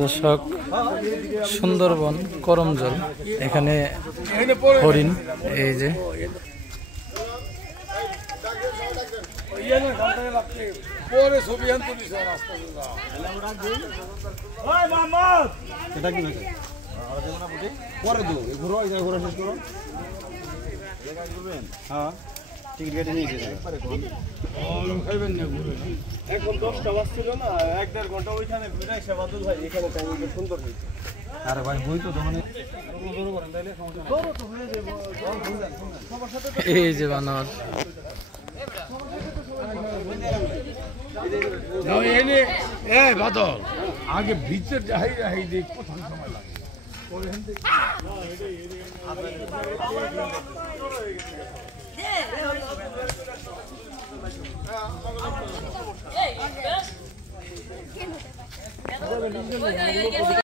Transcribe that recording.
দর্শক, সুন্দরবন করমজল, এখানে হরিণ, এই যে টিকিট কেটে নিয়ে যেতে এখন 10টা বাজছিল না, 1-1.5 ঘন্টা ওইখানে ঘুরে এসে বাদল ভাই এখানে টাইমটা সুন্দর হয়েছে। আরে ভাই বই তো মানে এই যে বানর, বাদল আগে ভিতর যাই যে কোথাও সময় লাগে